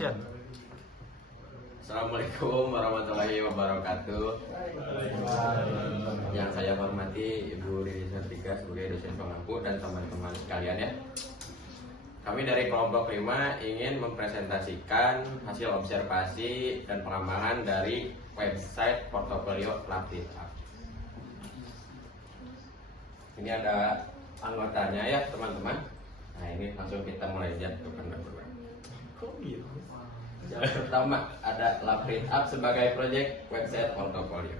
Action. Assalamualaikum warahmatullahi wabarakatuh. Yang saya hormati Ibu Riri Sartika sebagai dosen pengampu dan teman-teman sekalian ya. Kami dari kelompok 5 ingin mempresentasikan hasil observasi dan pengembangan dari website portofolio Laptip. Ini ada anggotanya ya teman-teman. Nah ini langsung kita mulai lihat ke benar-benar. Yang pertama ada Laptip sebagai proyek website portofolio.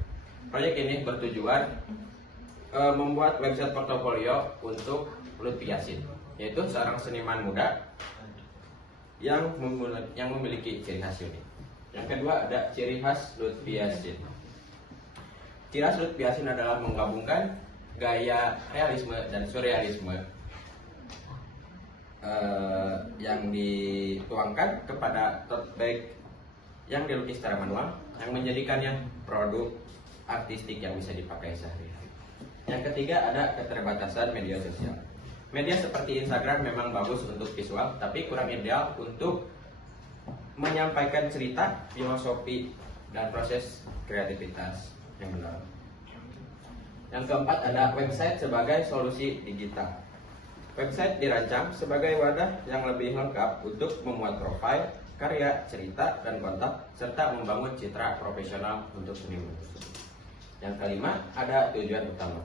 Proyek ini bertujuan membuat website portofolio untuk Lutfi Yasin, yaitu seorang seniman muda yang memiliki ciri khas unik. Yang kedua ada ciri khas Lutfi Yasin. Ciri khas Lutfi Yasin adalah menggabungkan gaya realisme dan surrealisme yang dituangkan kepada tote bag yang dilukis secara manual, yang menjadikannya produk artistik yang bisa dipakai sehari-hari. Yang ketiga ada keterbatasan media sosial. Media seperti Instagram memang bagus untuk visual, tapi kurang ideal untuk menyampaikan cerita, filosofi, dan proses kreativitas yang benar. Yang keempat ada website sebagai solusi digital. Website dirancang sebagai wadah yang lebih lengkap untuk memuat profil, karya, cerita, dan kontak, serta membangun citra profesional untuk seniman. Yang kelima ada tujuan utama.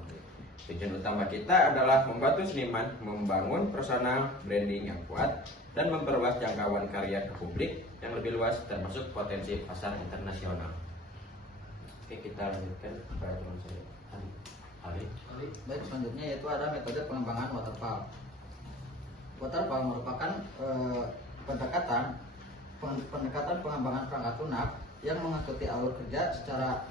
Tujuan utama kita adalah membantu seniman membangun personal branding yang kuat dan memperluas jangkauan karya ke publik yang lebih luas termasuk potensi pasar internasional. Oke, kita lanjutkan kepada teman saya. Baik, selanjutnya yaitu ada metode pengembangan waterfall. Waterfall merupakan pendekatan pengembangan perangkat lunak yang mengikuti alur kerja secara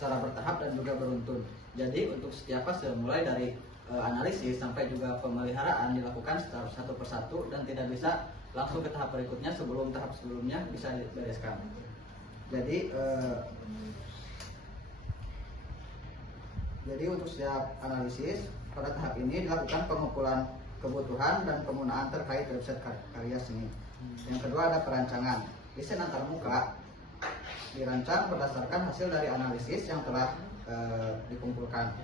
bertahap dan juga beruntun. Jadi untuk setiap fase mulai dari analisis sampai juga pemeliharaan dilakukan satu persatu dan tidak bisa langsung ke tahap berikutnya sebelum tahap sebelumnya bisa dibereskan. Jadi untuk setiap analisis pada tahap ini dilakukan pengumpulan kebutuhan dan penggunaan terkait website karya seni. Yang kedua ada perancangan. Desain antarmuka dirancang berdasarkan hasil dari analisis yang telah dikumpulkan.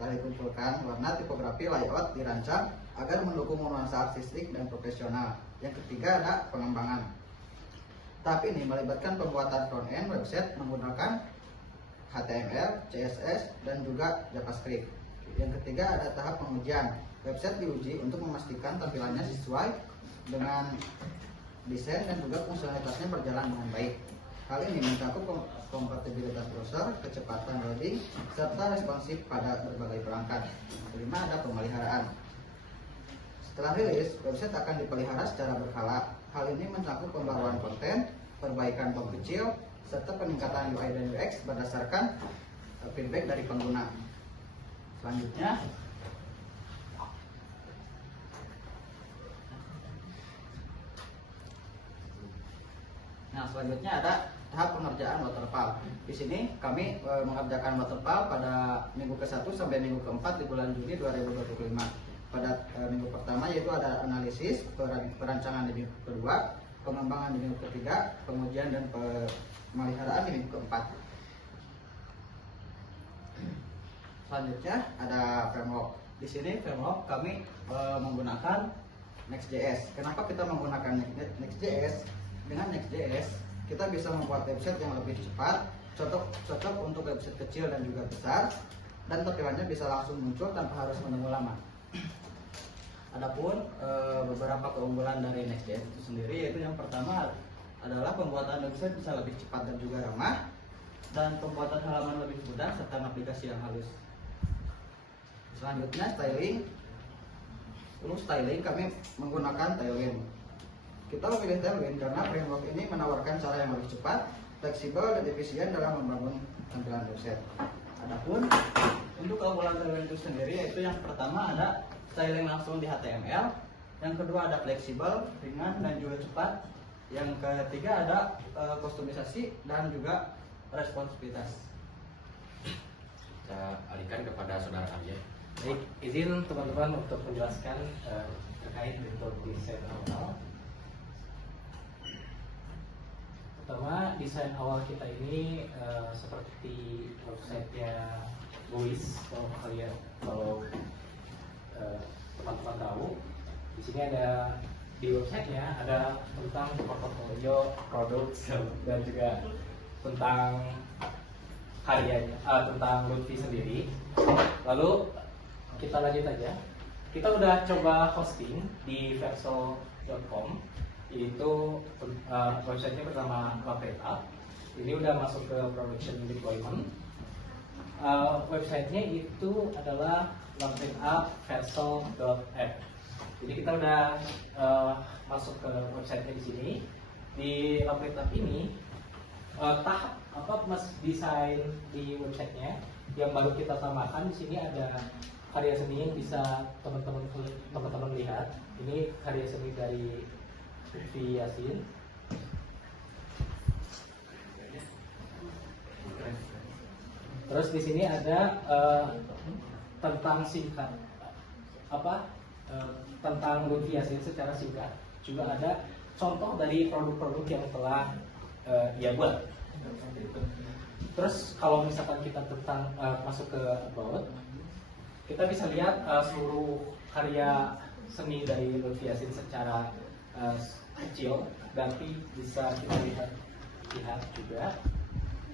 Warna, tipografi, layout dirancang agar mendukung nuansa artistik dan profesional. Yang ketiga ada pengembangan. Tahap ini melibatkan pembuatan front end website menggunakan HTML, CSS, dan juga JavaScript. Yang ketiga ada tahap pengujian. Website diuji untuk memastikan tampilannya sesuai dengan desain dan juga fungsionalitasnya berjalan dengan baik. Hal ini mencakup kompatibilitas browser, kecepatan loading, serta responsif pada berbagai perangkat. Kelima ada pemeliharaan. Setelah rilis, website akan dipelihara secara berkala. Hal ini mencakup pembaruan konten, perbaikan bug kecil, serta peningkatan UI dan UX berdasarkan feedback dari pengguna. Selanjutnya ada tahap pengerjaan waterfall. Di sini kami mengerjakan waterfall pada minggu ke-1 sampai minggu ke-4 di bulan Juni 2025. Pada minggu pertama yaitu ada analisis, perancangan di minggu kedua, pengembangan di minggu ketiga, pengujian dan pemeliharaan di minggu keempat. Selanjutnya ada framework. Di sini framework kami menggunakan Next.js. Kenapa kita menggunakan Next.js? Dengan Next.js kita bisa membuat website yang lebih cepat, cocok untuk website kecil dan juga besar, dan tampilannya bisa langsung muncul tanpa harus menunggu lama. Adapun beberapa keunggulan dari Next.js itu sendiri yaitu yang pertama adalah pembuatan website bisa lebih cepat dan juga ramah, dan pembuatan halaman lebih mudah serta navigasi yang halus. Selanjutnya styling. Untuk styling kami menggunakan Tailwind. Kita memilih Tailwind karena framework ini menawarkan cara yang lebih cepat, fleksibel, dan efisien dalam membangun tampilan website. Adapun untuk keunggulan Tailwind itu sendiri yaitu yang pertama ada styling langsung di HTML, yang kedua ada fleksibel, ringan, dan juga cepat. Yang ketiga ada kustomisasi dan juga responsivitas. Kita alihkan kepada saudara Arya. Baik, izin teman-teman untuk menjelaskan terkait metode desain awal. desain awal kita ini seperti websitenya Louis, kalau teman-teman tahu, di sini ada di websitenya ada tentang portofolio produk dan juga tentang karyanya, tentang Lutfi sendiri. Lalu kita lanjut aja. Kita udah coba hosting di verso.com, itu websitenya bersama LabRedUp. Ini udah masuk ke production deployment. Websitenya itu adalah LabRedUp verso.app. Jadi kita udah masuk ke websitenya di sini. Di LabRedUp ini tahap mas desain di websitenya yang baru kita tambahkan di sini ada karya seni yang bisa teman-teman lihat. Ini karya seni dari Lutfi Yasin. Terus di sini ada tentang singkat tentang Lutfi Yasin secara singkat. Juga ada contoh dari produk-produk yang telah dia buat. Terus kalau misalkan kita masuk ke about, kita bisa lihat seluruh karya seni dari Lutfi Yasin secara kecil, tapi bisa kita lihat juga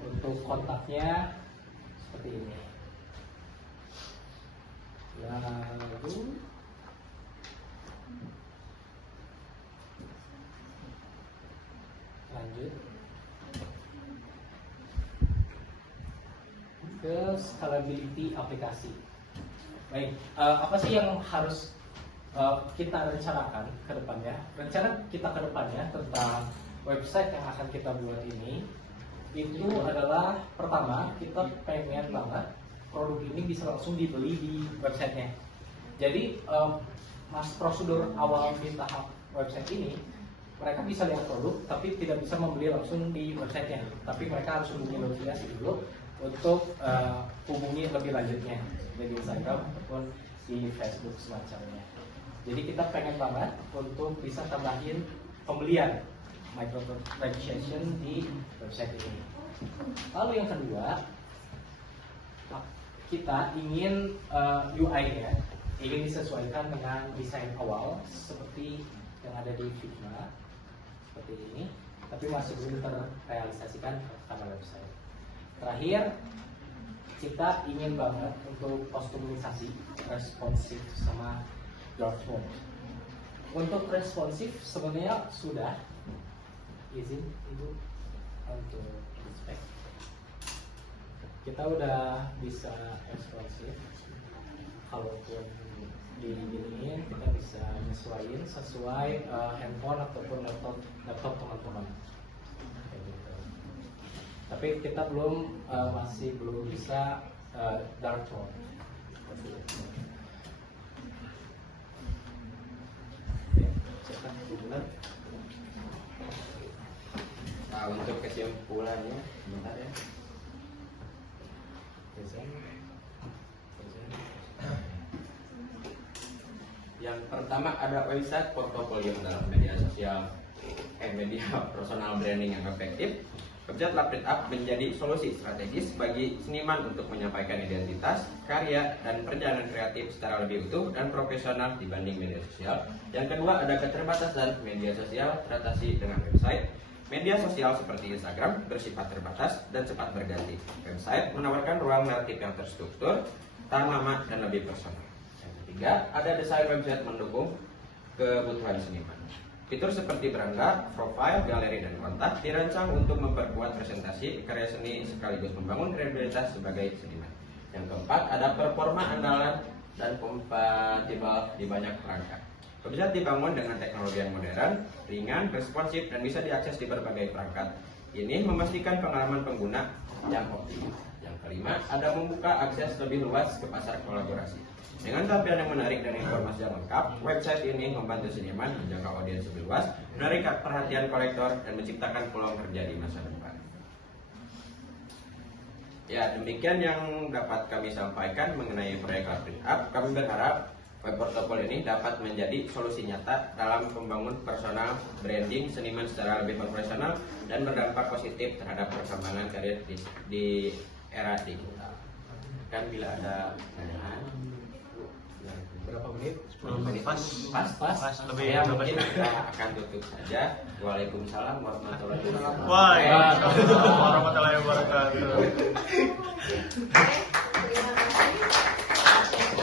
untuk kontaknya seperti ini. Lalu lanjut ke scalability aplikasi. Baik, apa sih yang harus kita rencanakan ke depannya? Rencana kita ke depannya tentang website yang akan kita buat ini itu adalah, pertama, kita pengen banget produk ini bisa langsung dibeli di websitenya. Jadi prosedur awal di tahap website ini, mereka bisa lihat produk tapi tidak bisa membeli langsung di websitenya, tapi mereka harus hubungi Lutfi Yasin dulu untuk hubungi lebih lanjutnya di Instagram ataupun di Facebook semacamnya. Jadi kita pengen banget untuk bisa tambahin pembelian microtransaction di website ini. Lalu yang kedua, kita ingin UI-nya ingin disesuaikan dengan desain awal seperti yang ada di Figma seperti ini, tapi masih belum terrealisasikan pada website. Terakhir, kita ingin banget untuk kostumisasi responsif sama dark mode. Untuk responsif sebenarnya sudah izin Ibu untuk inspect. Kita udah bisa responsif. Kalaupun diginiin, kita bisa nyesuaiin sesuai handphone ataupun laptop teman-teman. Tapi kita masih belum bisa dark mode. Nah, untuk kesimpulannya, bentar ya. Yang pertama ada website portofolio dalam media sosial, media personal branding yang efektif. Website LabRedUp menjadi solusi strategis bagi seniman untuk menyampaikan identitas, karya, dan perjalanan kreatif secara lebih utuh dan profesional dibanding media sosial. Yang kedua ada keterbatasan media sosial teratasi dengan website. Media sosial seperti Instagram bersifat terbatas dan cepat berganti. Website menawarkan ruang naratif yang terstruktur, tahan lama, dan lebih personal. Yang ketiga, ada desain website mendukung kebutuhan seniman. Fitur seperti berangkat, profil, galeri, dan kontak dirancang untuk memperkuat presentasi karya seni sekaligus membangun kredibilitas sebagai seniman. Yang keempat, ada performa andalan dan kompatibel di banyak perangkat. Website dibangun dengan teknologi yang modern, ringan, responsif, dan bisa diakses di berbagai perangkat. Ini memastikan pengalaman pengguna yang optimal. Yang kelima, ada membuka akses lebih luas ke pasar kolaborasi. Dengan tampilan yang menarik dan informasi yang lengkap, website ini membantu seniman menjangkau audiens lebih luas, menarik perhatian kolektor, dan menciptakan peluang kerja di masa depan. Ya, demikian yang dapat kami sampaikan mengenai proyek LabRedUp. Kami berharap Web portofolio ini dapat menjadi solusi nyata dalam membangun personal branding seniman secara lebih profesional dan berdampak positif terhadap perkembangan karir di era digital. Dan bila ada pertanyaan, Berapa menit? 10 menit. pas, Pas, lebih saya 15 mungkin menit. kita akan tutup saja. Waalaikumsalam warahmatullahi wabarakatuh. Waalaikumsalam warahmatullahi wabarakatuh.